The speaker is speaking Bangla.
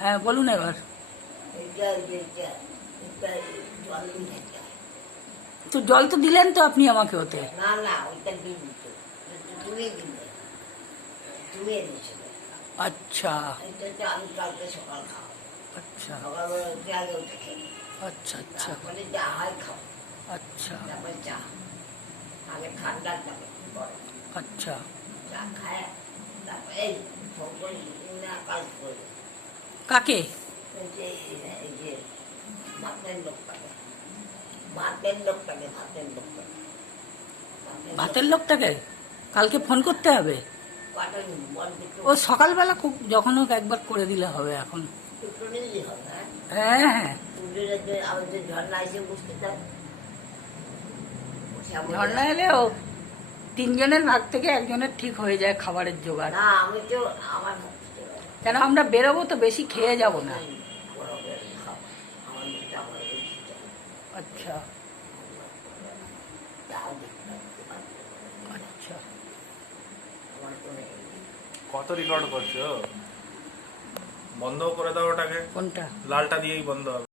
হ্যাঁ বলুন এবার। তো জল তো দিলেন তো আপনি আমাকে ওতে। না না, ওইটা দিবি তো, তুমি দিবে, তুমি এনেছিল। আচ্ছা এটা আমি কালকে সকাল খাওয়া, আচ্ছা সকালবেলা উঠে আগে ওটা খেয়ে আচ্ছা আচ্ছা তারপরে যা হয় খাও, আচ্ছা তারপরে চা, আগে ঠান্ডা তারপরে গরম আচ্ছা। চা খায়, তারপরে এই ফোন করি না কাজ করবে। কাকে? এই যে ভাতের লোকটাকে, ভাতের লোকটাকে, ভাতের লোকটাকে, ভাতের লোকটাকে কালকে ফোন করতে হবে। কাটাই বল ও সকালবেলা খুব যখন হোক একবার করে দিলে হবে এখন। দুটো নিলেই হবে। হ্যাঁ হ্যাঁ, পুজোর আমাদের ঝর্ণা এসে বুঝতে চায়, ঝর্ণা এলেও তিনজনের ভাগ থেকে একজনের ঠিক হয়ে যায় খাবারের জোগাড়। না আমি তো আমার কেন আমরা বেরোবো তো বেশি খেয়ে যাব না। আচ্ছা আচ্ছা। কত রেকর্ড করছো? বন্ধ করে দাও ওটাকে, কোনটা? লালটা দিয়েই বন্ধ হবে।